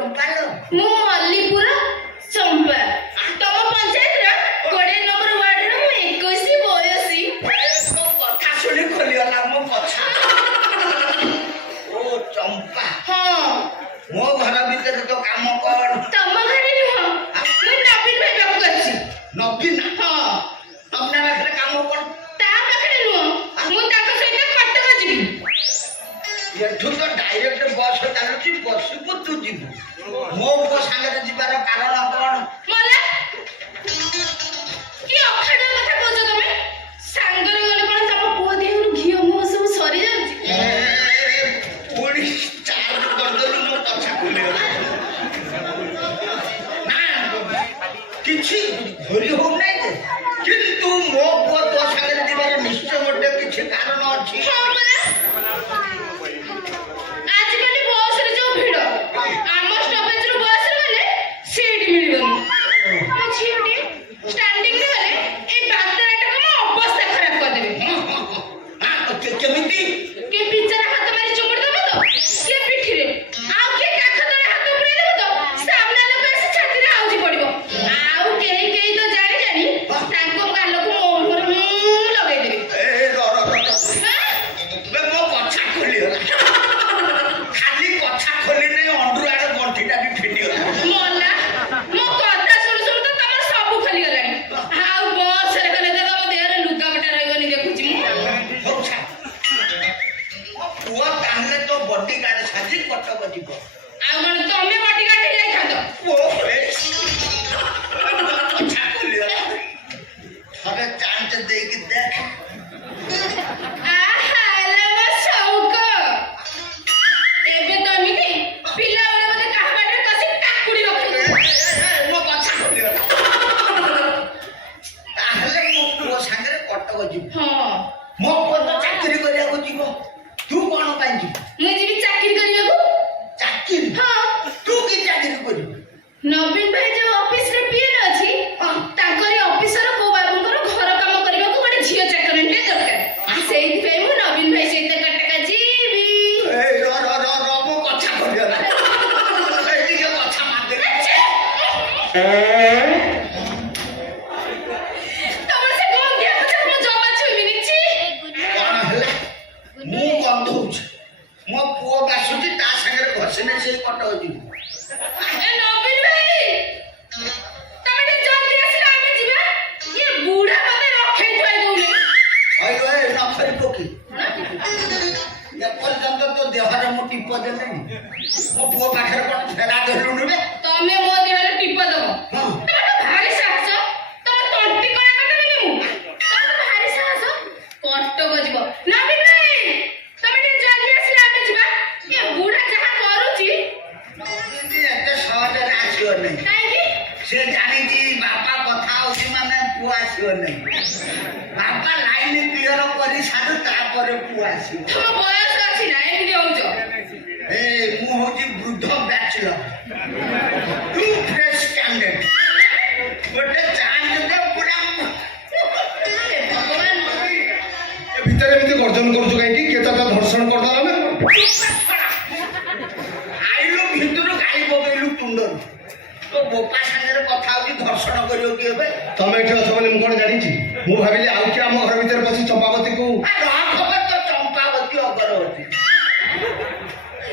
चंपा लो मु मल्लीपुर चंपा तम पंचायत रा 20 नंबर वार्ड रा मु 21 बयसी तो कथा सुनी खोलियला मो कथा ओ चंपा हां मो घर भीतर तो काम कर तम घरे नुह मु नवीन भाई बाबू करछि नवीन हां अपना पाखरे काम कर ता पाखरे नुह मु ताको सहित कटक जिबी एठू तो डायरेक्ट बस चालुची बस को तू जीव मो को संगे जीवार कारण कोन मला की अखडा कथा कहछ तमे सांगरे गले कोन तम पुओ देहरु घियो मो सब सरी जाउची पुणी चार्ज कर देलु नो कथा खुले ना किछि धरी हो नै किंतु मो को तो संगे जीवार निश्चय मोटे किछि कारण अछि हां बला आजकल बस रे जो भिड़ आम स्टॉपेज रो बस रे गले सीट मिलबनी अछि रे स्टैंडिंग रे गले ए बातराटा को अवस्था खराब कर देबे हां केमिति के पिचरा हाथ मारी चुमुड़ देबो तो के पिठी रे आउ के काख तळे हाथ पुरे देबो तो सामने लोक आसी छाती रे आउजी पड़िबो आउ केही केही तो जानि जानि तांको गाल को मोर लगै देबे ए रो बे मो कथा खोलियो खाली कथा खोली नै अंडुर आडे गंठीटा भी फिटियो मोला मो कथा सुन सुन तो तमर सब खाली गलानी हाउ बस रे कने तो तम देहरे लुगा बटा रहबनी देखुची हो छा पुआ ताहले तो बॉडी गार्ड साजी कटक जीव आ गण तमे बॉडी गार्ड जाई खातो ओ कथा खोलियो थरे चांस दे के देख आ हाले म सौक एबे तमी के पिला वाला मते कहा बाटे कसी टाकुड़ी रखै मो कथा खोलियो ताहले मो पुआ संगे कटक जीव हां मो पुआ तो चाकरी करिया को जीव तू कोन पाई जी मु जीबी चाकरी करियाको चाकरी हां तू की चाकरी करियो नवीन भाई जो ऑफिस रे पीएन अछि ताकरी ऑफिसर को बाबूଙ୍କର घर काम କରିବାକୁ ଗୋଟେ ଝିଅ ଚାକରଣ୍ଟେ ଦରକାର ସେଇଥି ପାଇଁ ମୁଁ ନवीन भाई ସହିତ କଟକ ଯିବି ए रो मो कथा खोलियो ना ए ଟିକେ कथा मार दे ତମର ସେ ଗନ୍ଧିଆ କଥା ମୁଁ ଜମା ଛୁଇଁବିନି ଛି कोन हला मु गंधौछ मो पुओ बासुची ता संगे घसने से कटक जीव ए नवीन भाई तमे टे जल्दी आसिला ଆମେ ଯିବା ये बूढ़ा मते रखै थुआई दउले अयो ए नखरी पोकी ये पर्यंत तो देहर मु टिप देले मो पुओ पाखरे कोन फेरा देलु नुबे तमे मो देहरे टिप दबो हां तमे भारी साहस तम तंटी कणा कटबिनी मु तमे भारी साहस कटक ଯିବ नवीन भाई तमे टे जल्दी आसिला ଆମେ ଯିବା ये बूढ़ा जहा करूची एते सहज आसियो नै काहे से जानी जी बापा कथा होची माने पुओ आसियो नै बापा लाइन क्लियर करी साडू तापर पुओ आसियो तम बयस अछि ना एमि होउछ ए मु होची वृद्ध बैचलर तू फ्रेश कैंडिडेट गोटे चांस दे पूरा भगवान ए भितर एमती गर्जन करूछु काहेकि केतक धर्षण करदला ना आइलु भितरु गाई बगैलु टुंडर तो बोपा संगे कथा होची धर्षण करियो कि हेबे तमे एठी अछ बोली मु कोन जानिछि मु भाबिली आउ कि हम घर भीतर पसी चंपावती को आ खबर तो चंपावती अगरवती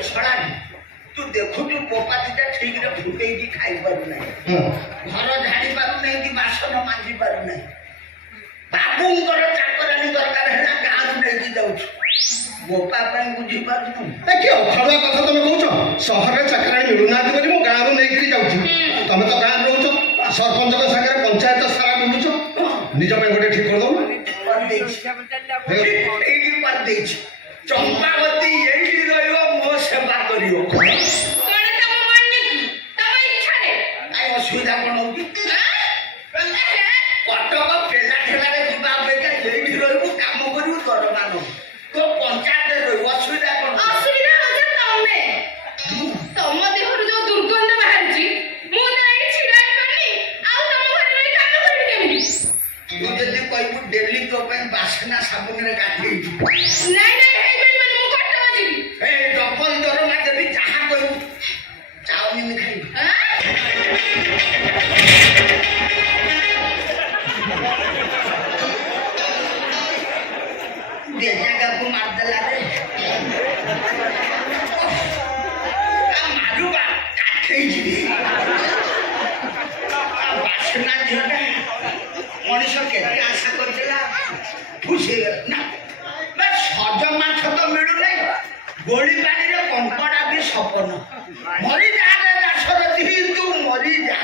छड़ा तू देखु तू बोपा दिटा ठीक रे फुटेई की खाई पारु नै हां घर झाड़ी पारु नै कि बासन मांजी पारु नै बाबूंकर चाकरानी दरकार हेला गाँव नै कि जाउछ बोपा ପାଇଁ बुझी पारु ए कि अखड़ा कथा तमे कहउछ शहर रे चाकराणी मिलुनाथि बोली मु गाँव नै कि जाउछि तमे तो गाँव रहउछ सरपंच के संगे पंचायत सारा बुलुछ निज पे गोटे ठीक कर दउ पर देछ एही पर देछ चंपावती एही रहइबो मो सेवा करियो कोणे तम मान्य तम इच्छा रे आई असुविधा कोन होकी कटक पेला ठेला रे जीवा बेका एही रहइबो काम करियो दरमा न तो पंचायत रे असुविधा कोन असुविधा होछ तमे तम देहरु जो दुर्गंध बाहरची मु ना एठी छिड़ाई पानी आउ तम घर रे काम करबी केमिति तू जदी कहबू डेली तो पे बासना साबुन रे गाठी नहीं नहीं हेई बनी मु कटक जीवी ए डबल दरमा देबी जहा कहू ଦେ ଜାଗାକୁ ମାରିଦେଲା ରେ ମାରୁବା କାଠେଇଯିବି ବାସନା ଝିଅଟା ମଣିଷ କେତେ ଆଶା କରିଥିଲା ଫୁସେଇଗଲା ନା ସଜ ମାଛ ତ ମିଳୁନାହିଁ ଗୋଳି ପାଣିରେ କଙ୍କଡା ବି ସପନ ମରିଯା ଦାଶରଥୀ ତୁ ମରିଯା